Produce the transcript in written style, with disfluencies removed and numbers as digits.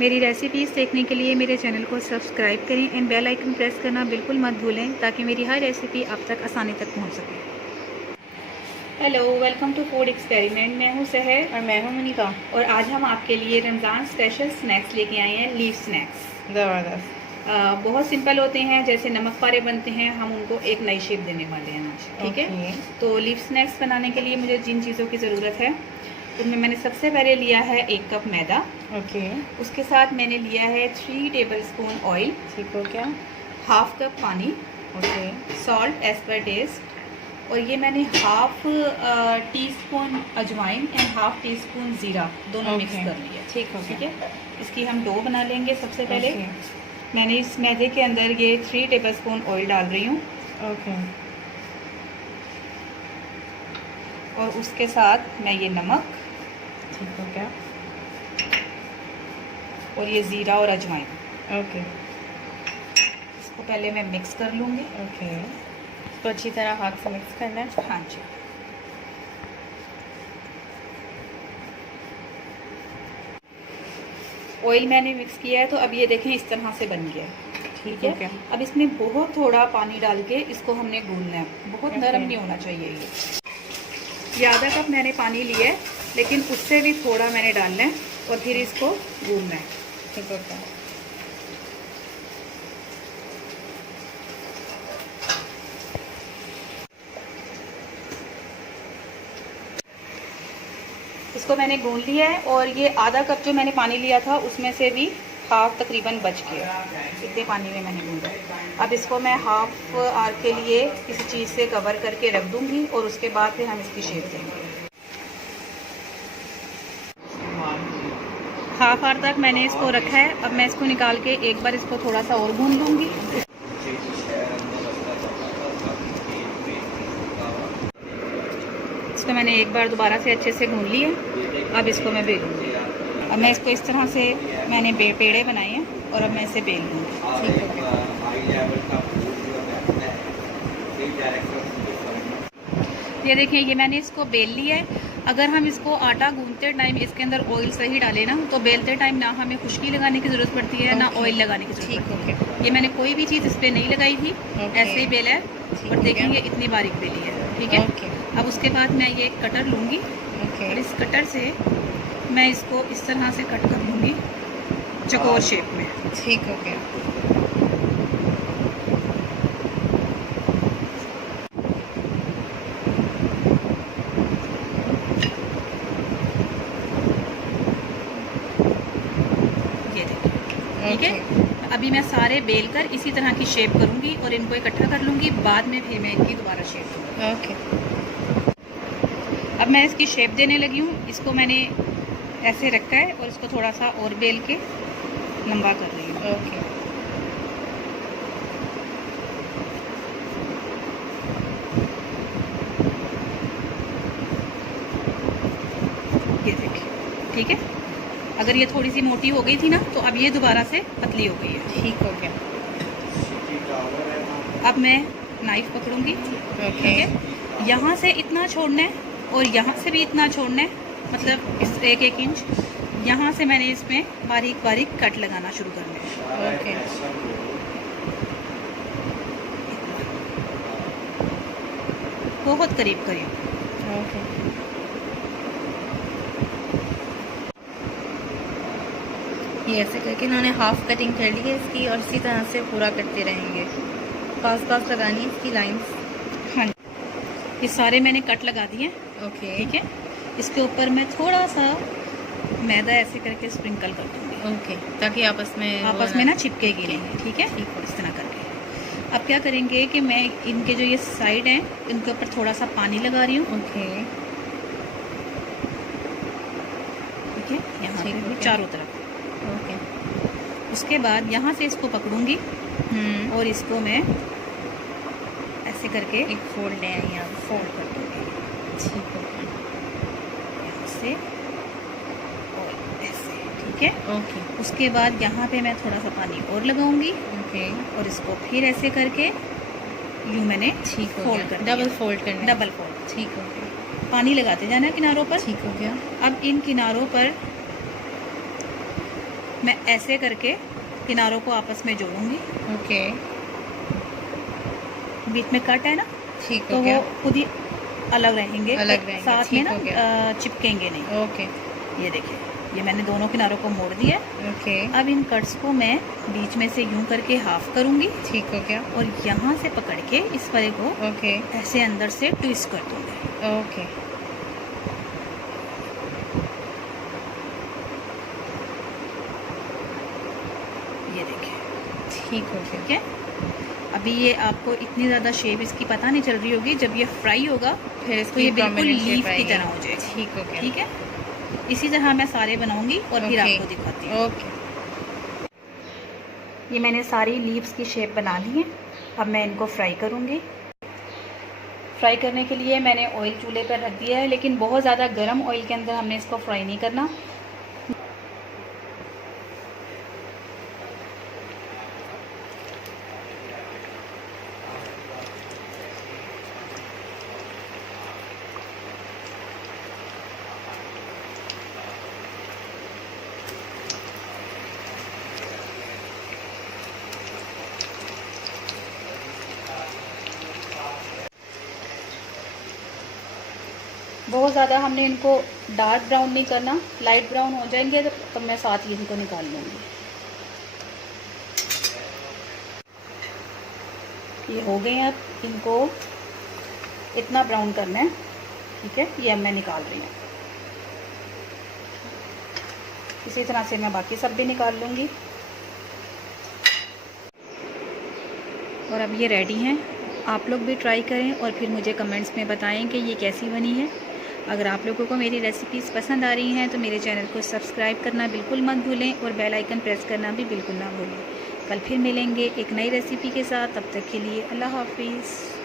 मेरी रेसिपीज़ देखने के लिए मेरे चैनल को सब्सक्राइब करें एंड बेल आइकन प्रेस करना बिल्कुल मत भूलें ताकि मेरी हर रेसिपी आप तक आसानी तक पहुंच सके। Hello, welcome to food experiment. मैं हूं सहर और मैं हूं मनीका। और आज हम आपके लिए रमज़ान स्पेशल स्नैक्स लेके आए हैं, लीफ स्नैक्स। ज़बरदस्त। बहुत सिंपल होते हैं, जैसे नमक पारे बनते हैं, हम उनको एक नई शेप देने वाले हैं आज। ठीक है, तो लीफ स्नैक्स बनाने के लिए मुझे जिन चीज़ों की ज़रूरत है उनमें मैंने सबसे पहले लिया है 1 कप मैदा। उसके साथ मैंने लिया है 3 टेबलस्पून ऑयल। ठीक हो क्या? हाफ कप पानी। Salt as per taste. और ये मैंने हाफ टी स्पून अजवाइन एंड हाफ टी स्पून ज़ीरा दोनों मिक्स कर लिया। ठीक है, इसकी हम डो बना लेंगे। सबसे पहले मैंने इस मैदे के अंदर ये 3 टेबलस्पून ऑयल डाल रही हूँ। और उसके साथ मैं ये नमक, ठीक हो क्या, और ये ज़ीरा और अजवाइन, इसको पहले मैं मिक्स कर लूँगी। तो अच्छी तरह हाथ से मिक्स करना है। हाँ जी। ऑयल मैंने मिक्स किया है, तो अब ये देखें इस तरह से बन गया है। ठीक है, अब इसमें बहुत थोड़ा पानी डाल के इसको हमने गूंदना है। बहुत नरम नहीं होना चाहिए ये। आधा कप मैंने पानी लिया है, लेकिन उससे भी थोड़ा मैंने डालना है और फिर इसको गूंदना है। ठीक होता है। इसको मैंने गूंद लिया है और ये आधा कप जो मैंने पानी लिया था उसमें से भी हाफ तकरीबन बच गया। इतने पानी में मैंने गूंदा। अब इसको मैं हाफ आवर के लिए किसी चीज़ से कवर करके रख दूंगी और उसके बाद फिर हम इसकी शेप देंगे। हाफ आवर तक मैंने इसको रखा है। अब मैं इसको निकाल के एक बार इसको थोड़ा सा और गूंद लूँगी। इसको मैंने एक बार दोबारा से अच्छे से गूंद लिया। अब इसको मैं बेलूँगी। अब मैं इसको इस तरह से मैंने पेड़े बनाए हैं और अब मैं इसे बेल लूँगी। ये देखिए, ये मैंने इसको बेल लिया है। अगर हम इसको आटा गूंदते टाइम इसके अंदर ऑयल सही डालें ना, तो बेलते टाइम ना हमें खुश्की लगाने की ज़रूरत पड़ती है ना ऑयल लगाने की ज़रूरत पड़ती है। ये मैंने कोई भी चीज़ इस पर नहीं लगाई थी, ऐसे ही बेला है। और देखेंगे इतनी बारीक बेली है। ठीक है, अब उसके बाद मैं ये कटर लूँगी और इस कटर से मैं इसको इस तरह से कट कर लूँगी चकोर शेप में। ठीक हो गया। ये देखिए, ठीक है। अभी मैं सारे बेल कर इसी तरह की शेप करूँगी और इनको इकट्ठा कर लूँगी। बाद में फिर मैं इनकी दोबारा शेप दूँगी। अब मैं इसकी शेप देने लगी हूँ। इसको मैंने ऐसे रखा है और इसको थोड़ा सा और बेल के लंबा कर रही हूँ। ये देखिए, ठीक है। अगर ये थोड़ी सी मोटी हो गई थी ना, तो अब ये दोबारा से पतली हो गई है। ठीक हो गया। अब मैं नाइफ पकड़ूंगी। ठीक है, यहाँ से इतना छोड़ना है और यहाँ से भी इतना छोड़ना है, मतलब इस 1-1 इंच। यहाँ से मैंने इसमें बारीक बारीक कट लगाना शुरू करना है। बहुत करीब करीब। ये ऐसे करके इन्होंने हाफ कटिंग कर ली है इसकी, और इसी तरह से पूरा करते रहेंगे। पास पास लगानी है इसकी लाइंस। हाँ, ये सारे मैंने कट लगा दिए। ठीक है, इसके ऊपर मैं थोड़ा सा मैदा ऐसे करके स्प्रिंकल कर दूँगी। ताकि आपस में ना चिपकेगी नहीं। ठीक है, इस तरह करके। अब क्या करेंगे कि मैं इनके जो ये साइड हैं इनके ऊपर थोड़ा सा पानी लगा रही हूँ। ठीक है, यहाँ पे चारों तरफ। उसके बाद यहाँ से इसको पकड़ूंगी और इसको मैं ऐसे करके एक फोल्ड है यहाँ फोल्ड कर दूँगी। ठीक है, यहाँ से और ऐसे। ठीक है, उसके बाद यहाँ पे मैं थोड़ा सा पानी और लगाऊंगी। और इसको फिर ऐसे करके यूँ मैंने फोल्ड कर, डबल फोल्ड करना। Double fold. ठीक हो गया। पानी लगाते जाना किनारों पर। ठीक हो गया। अब इन किनारों पर मैं ऐसे करके किनारों को आपस में जोड़ूंगी। ओके, बीच में कट है ना, ठीक तो हो वो गया। खुद ही अलग रहेंगे, अलग रहेंगे, साथ में ठीक हो ना चिपकेंगे नहीं। ओके ये देखिए, ये मैंने दोनों किनारों को मोड़ दिया। ओके, अब इन कट्स को मैं बीच में से यूं करके हाफ करूंगी ठीक हो गया। और यहाँ से पकड़ के इस वाले को ओके ऐसे अंदर से ट्विस्ट कर दूंगी। ओके, ये देखिए, ठीक हो गया। ठीक है। अभी ये आपको इतनी ज़्यादा शेप इसकी पता नहीं चल रही होगी, जब ये फ्राई होगा फिर तो ये बिल्कुल prominent लीफ shape की आएगी। तरह हो जाएगी। ठीक हो गया। ठीक है, इसी तरह मैं सारे बनाऊंगी और फिर ओके, आपको दिखाती हूँ। ओके, ये मैंने सारी लीव्स की शेप बना ली है। अब मैं इनको फ्राई करूँगी। फ्राई करने के लिए मैंने ऑयल चूल्हे पर रख दिया है, लेकिन बहुत ज़्यादा गर्म ऑयल के अंदर हमने इसको फ्राई नहीं करना। बहुत ज़्यादा हमने इनको डार्क ब्राउन नहीं करना, लाइट ब्राउन हो जाएंगे तो मैं साथ ही इनको निकाल लूँगी। ये हो गए हैं, अब इनको इतना ब्राउन करना है। ठीक है, ये अब मैं निकाल रही हूँ। इसी तरह से मैं बाकी सब भी निकाल लूँगी। और अब ये रेडी हैं। आप लोग भी ट्राई करें और फिर मुझे कमेंट्स में बताएं कि ये कैसी बनी है। अगर आप लोगों को मेरी रेसिपीज़ पसंद आ रही हैं तो मेरे चैनल को सब्सक्राइब करना बिल्कुल मत भूलें और बेल आइकन प्रेस करना भी बिल्कुल ना भूलें। कल फिर मिलेंगे एक नई रेसिपी के साथ, तब तक के लिए अल्लाह हाफिज़।